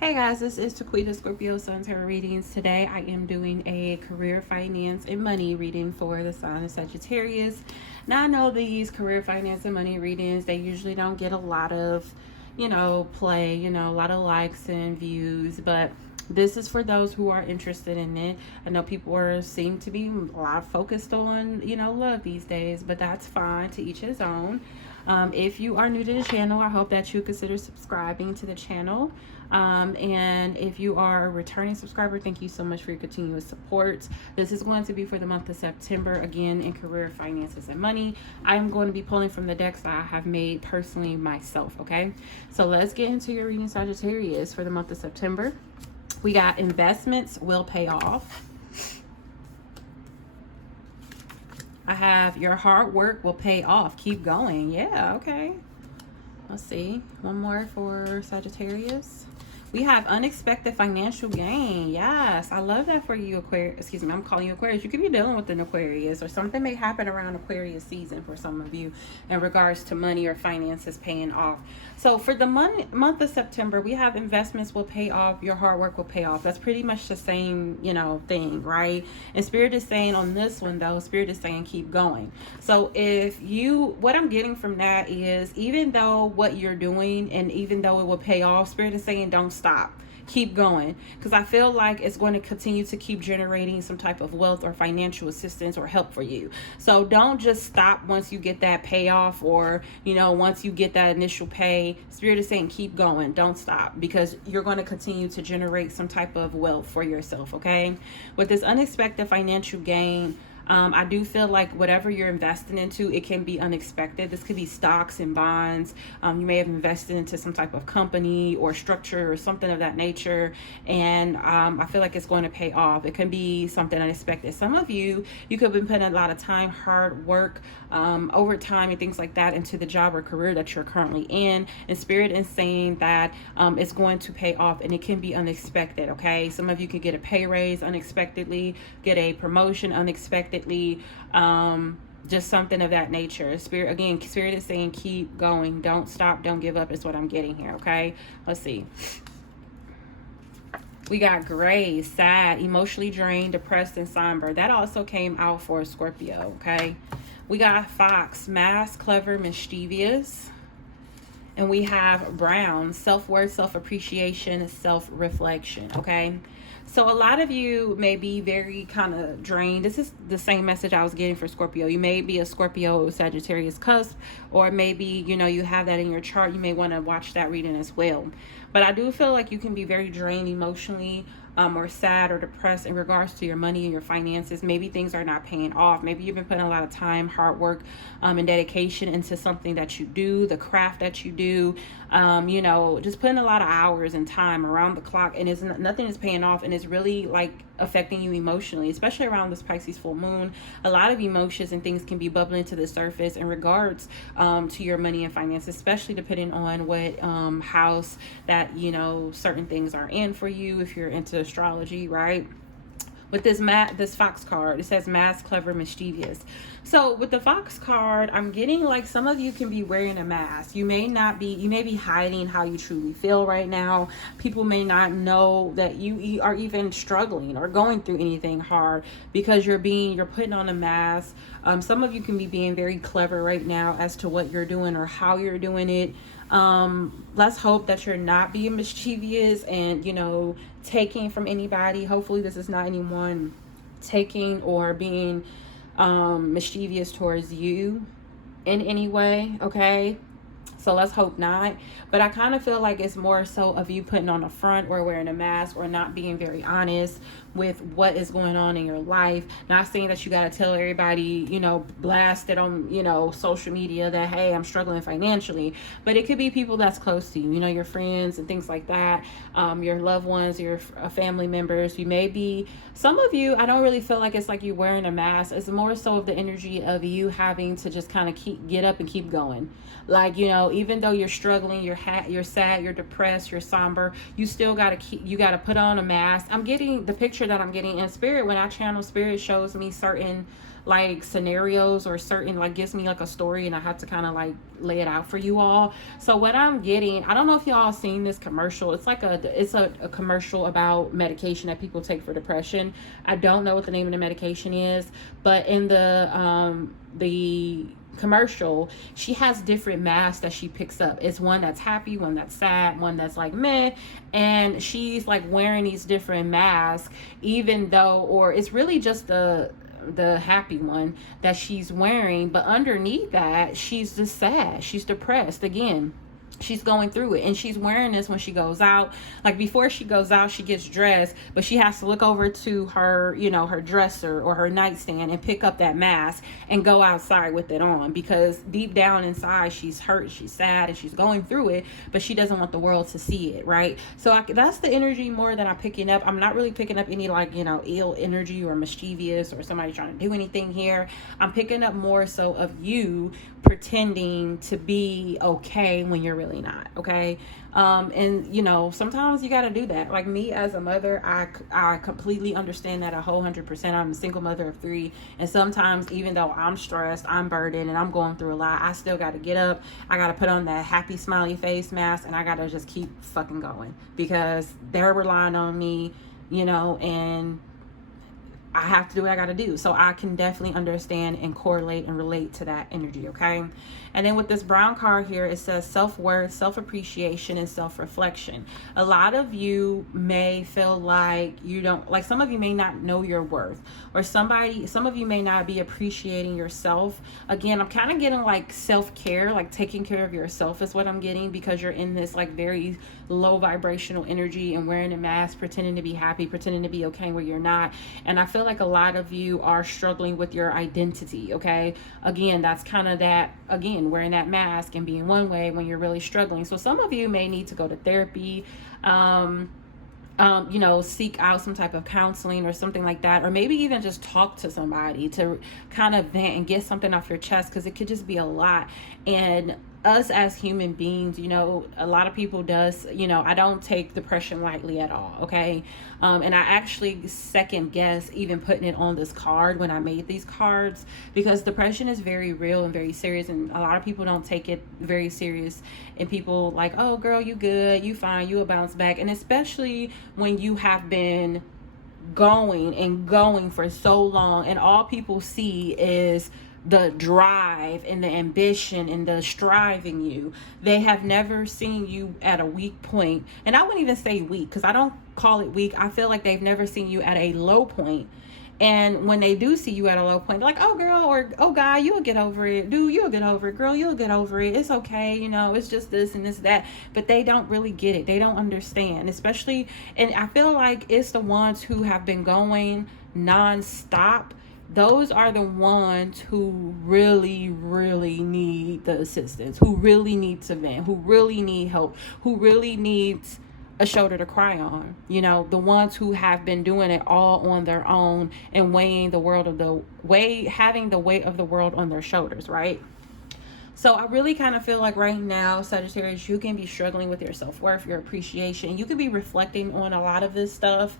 Hey guys, this is Taquita Scorpio Sun Tarot Readings. Today I am doing a career, finance, and money reading for the sign of Sagittarius. Now I know these career, finance, and money readings, they usually don't get a lot of, play, a lot of likes and views, but this is for those who are interested in it. I know people seem to be a lot focused on, love these days, but that's fine, to each his own. If you are new to the channel, I hope that you consider subscribing to the channel. And if you are a returning subscriber, thank you so much for your continuous support. This is going to be for the month of September, again, in career, finances, and money. I'm going to be pulling from the decks that I have made personally myself, okay? So let's get into your reading, Sagittarius, for the month of September. We got investments will pay off. I have your hard work will pay off. Keep going. Yeah, okay. Let's see. One more for Sagittarius. We have unexpected financial gain. Yes, I love that for you, Aquarius. Excuse me, I'm calling you Aquarius. You could be dealing with an Aquarius, or something may happen around Aquarius season for some of you in regards to money or finances paying off. So for the month of September, we have investments will pay off. Your hard work will pay off. That's pretty much the same, thing, right? And Spirit is saying on this one, though, Spirit is saying keep going. So what I'm getting from that is, even though what you're doing and even though it will pay off, Spirit is saying don't stop, keep going, because I feel like it's going to continue to keep generating some type of wealth or financial assistance or help for you. So don't just stop once you get that payoff, or once you get that initial pay. Spirit is saying keep going, don't stop, because you're going to continue to generate some type of wealth for yourself. Okay, with this unexpected financial gain, I do feel like whatever you're investing into, it can be unexpected. This could be stocks and bonds. You may have invested into some type of company or structure or something of that nature. And I feel like it's going to pay off. It can be something unexpected. Some of you could have been putting a lot of time, hard work, overtime and things like that into the job or career that you're currently in. And Spirit is saying that it's going to pay off, and it can be unexpected. Okay. Some of you could get a pay raise unexpectedly, get a promotion unexpectedly, just something of that nature. Spirit is saying keep going, don't stop, don't give up, is what I'm getting here. Okay, let's see. We got gray, sad, emotionally drained, depressed, and somber. That also came out for Scorpio. Okay, we got fox, masked, clever, mischievous. And we have brown, self-worth, self-appreciation, self-reflection. Okay, so a lot of you may be very kind of drained. This is the same message I was getting for Scorpio. You may be a Scorpio Sagittarius cusp, or maybe you have that in your chart. You may want to watch that reading as well. But I do feel like you can be very drained emotionally, or sad or depressed in regards to your money and your finances. Maybe things are not paying off. Maybe you've been putting a lot of time, hard work, and dedication into something that you do, the craft that you do, just putting a lot of hours and time around the clock, and nothing is paying off, and it's really like affecting you emotionally, especially around this Pisces full moon. A lot of emotions and things can be bubbling to the surface in regards to your money and finances, especially depending on what house that certain things are in for you, if you're into astrology, right? With this fox card, it says masked, clever, mischievous. So with the fox card, I'm getting like some of you can be wearing a mask. You may be hiding how you truly feel right now. People may not know that you are even struggling or going through anything hard, because you're putting on a mask. Some of you can be being very clever right now as to what you're doing or how you're doing it. Let's hope that you're not being mischievous and taking from anybody. Hopefully this is not anyone taking or being mischievous towards you in any way. Okay, so let's hope not. But I kind of feel like it's more so of you putting on a front or wearing a mask, or not being very honest with what is going on in your life. Not saying that you got to tell everybody, blast it on, social media that, hey, I'm struggling financially. But it could be people that's close to you, your friends and things like that, your loved ones, your family members. Some of you, I don't really feel like it's like you wearing a mask. It's more so of the energy of you having to just kind of get up and keep going. Like, know, even though you're struggling, you're sad, you're depressed, you're somber, you still got to you got to put on a mask. I'm getting the picture that I'm getting in spirit. When I channel, spirit shows me certain like scenarios, or certain, like, gives me like a story, and I have to kind of like lay it out for you all. So what I'm getting, I don't know if y'all seen this commercial. It's like a commercial about medication that people take for depression. I don't know what the name of the medication is, but in the commercial, she has different masks that she picks up. It's one that's happy, one that's sad, one that's like meh, and she's like wearing these different masks, even though, or it's really just the happy one that she's wearing, but underneath that she's just sad, she's depressed. Again, she's going through it, and she's wearing this when she goes out. Like, before she goes out, she gets dressed, but she has to look over to her, you know, her dresser or her nightstand and pick up that mask and go outside with it on, because deep down inside she's hurt, she's sad, and she's going through it, but she doesn't want the world to see it, right? So that's the energy more that I'm picking up. I'm not really picking up any, like, you know, ill energy or mischievous or somebody trying to do anything here. I'm picking up more so of you pretending to be okay when you're really not, okay? And you know, sometimes you got to do that. Like me as a mother, I completely understand that 100%. I'm a single mother of 3, and sometimes, even though I'm stressed, I'm burdened, and I'm going through a lot, I still got to get up. I got to put on that happy smiley face mask, and I got to just keep fucking going, because they're relying on me, you know, and I have to do what I got to do. So I can definitely understand and correlate and relate to that energy, okay? And then with this brown card here, it says self-worth, self-appreciation, and self-reflection. A lot of you may feel like you don't, like, some of you may not know your worth, or some of you may not be appreciating yourself. Again, I'm kind of getting like self-care, like taking care of yourself is what I'm getting, because you're in this like very low vibrational energy and wearing a mask, pretending to be happy, pretending to be okay where you're not. And I feel like a lot of you are struggling with your identity, okay? Again, that's kind of that, again, wearing that mask and being one way when you're really struggling. So some of you may need to go to therapy, you know, seek out some type of counseling or something like that, or maybe even just talk to somebody to kind of vent and get something off your chest, because it could just be a lot. And us as human beings, you know, a lot of people does, you know, I don't take depression lightly at all, okay? And I actually second guess even putting it on this card when I made these cards, because depression is very real and very serious, and a lot of people don't take it very serious. And people like, oh girl, you good, you fine, you will bounce back. And especially when you have been going and going for so long, and all people see is the drive and the ambition and the striving you. They have never seen you at a weak point. And I wouldn't even say weak, because I don't call it weak. I feel like they've never seen you at a low point. And when they do see you at a low point, they're like, oh girl, or oh guy, you'll get over it. Dude, you'll get over it. Girl, you'll get over it. It's okay. You know, it's just this and this, that. But they don't really get it. They don't understand, especially, and I feel like it's the ones who have been going nonstop. Those are the ones who really, really need the assistance, who really need to vent, who really need help, who really needs a shoulder to cry on. You know, the ones who have been doing it all on their own and having the weight of the world on their shoulders, right? So I really kind of feel like right now, Sagittarius, you can be struggling with your self-worth, your appreciation. You could be reflecting on a lot of this stuff.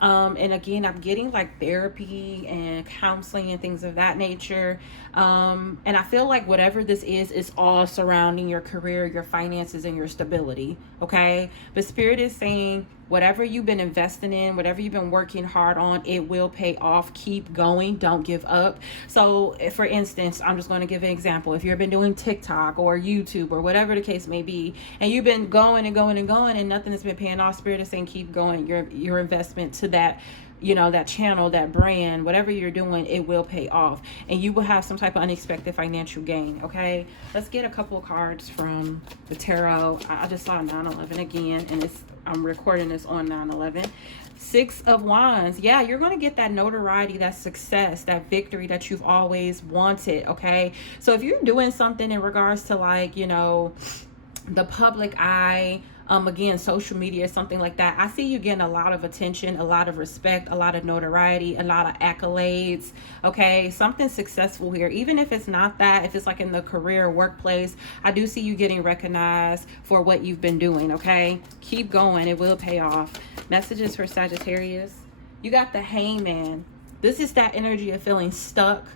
And again, I'm getting like therapy and counseling and things of that nature. And I feel like whatever this is all surrounding your career, your finances, and your stability. Okay. But Spirit is saying whatever you've been investing in, whatever you've been working hard on, it will pay off. Keep going. Don't give up. So for instance, I'm just going to give an example. If you've been doing TikTok or YouTube or whatever the case may be, and you've been going and going and going and nothing has been paying off, Spirit is saying keep going. Your investment to that, you know, that channel, that brand, whatever you're doing, it will pay off, and you will have some type of unexpected financial gain. Okay, let's get a couple of cards from the tarot. I just saw 9/11 again, and I'm recording this on 9/11. 6 of Wands. Yeah, you're going to get that notoriety, that success, that victory that you've always wanted. Okay, so if you're doing something in regards to, like, you know, the public eye, Again, social media, something like that. I see you getting a lot of attention, a lot of respect, a lot of notoriety, a lot of accolades. Okay, something successful here. Even if it's not that, if it's like in the career, workplace, I do see you getting recognized for what you've been doing. Okay, keep going. It will pay off. Messages for Sagittarius. You got the Hangman. This is that energy of feeling stuck,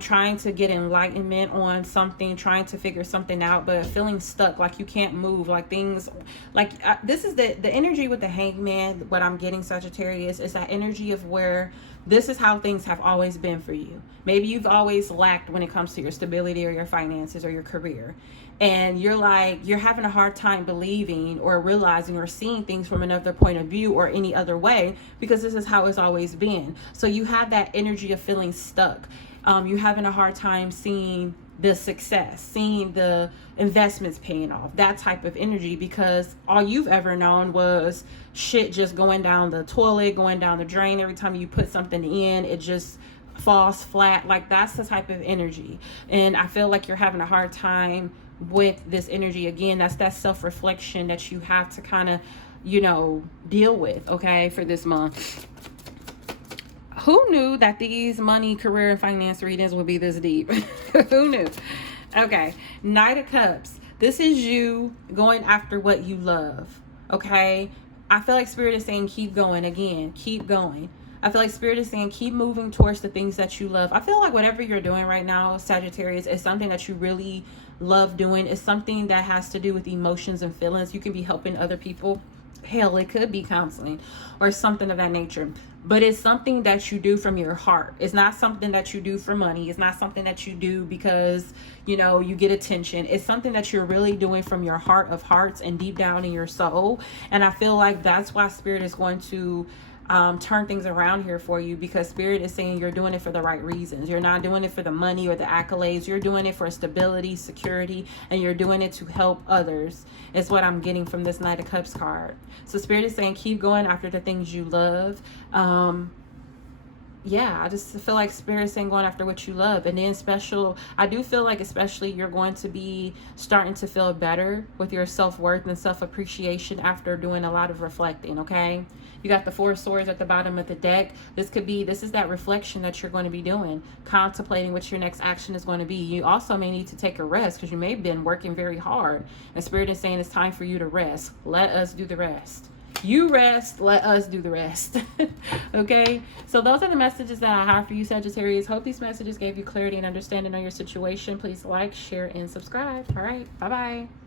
trying to get enlightenment on something, trying to figure something out, but feeling stuck, like you can't move, like things, like this is the energy with the Hangman. What I'm getting, Sagittarius, is that energy of where this is how things have always been for you. Maybe you've always lacked when it comes to your stability or your finances or your career. And you're like, you're having a hard time believing or realizing or seeing things from another point of view or any other way, because this is how it's always been. So you have that energy of feeling stuck. You're having a hard time seeing the success, seeing the investments paying off, that type of energy, because all you've ever known was shit just going down the toilet, going down the drain. Every time you put something in, it just falls flat. Like, that's the type of energy. And I feel like you're having a hard time with this energy. Again, that's that self-reflection that you have to kind of, you know, deal with, okay, for this month. Who knew that these money, career, and finance readings would be this deep? Who knew? Okay, Knight of Cups. This is you going after what you love, okay? I feel like Spirit is saying keep going. Again, keep going. I feel like Spirit is saying keep moving towards the things that you love. I feel like whatever you're doing right now, Sagittarius, is something that you really love doing. It's something that has to do with emotions and feelings. You can be helping other people. Hell, it could be counseling or something of that nature. But it's something that you do from your heart. It's not something that you do for money. It's not something that you do because, you know, you get attention. It's something that you're really doing from your heart of hearts and deep down in your soul. And I feel like that's why Spirit is going to turn things around here for you, because Spirit is saying you're doing it for the right reasons. You're not doing it for the money or the accolades. You're doing it for stability, security, and you're doing it to help others. It's what I'm getting from this Knight of Cups card. So Spirit is saying keep going after the things you love. Yeah, I just feel like Spirit is saying going after what you love. And then I do feel like especially you're going to be starting to feel better with your self-worth and self-appreciation after doing a lot of reflecting, okay? You got the Four of Swords at the bottom of the deck. This is that reflection that you're going to be doing, contemplating what your next action is going to be. You also may need to take a rest because you may have been working very hard. And Spirit is saying it's time for you to rest. Let us do the rest. You rest, let us do the rest. Okay, so those are the messages that I have for you, Sagittarius. Hope these messages gave you clarity and understanding on your situation. Please like, share, and subscribe. All right, bye-bye.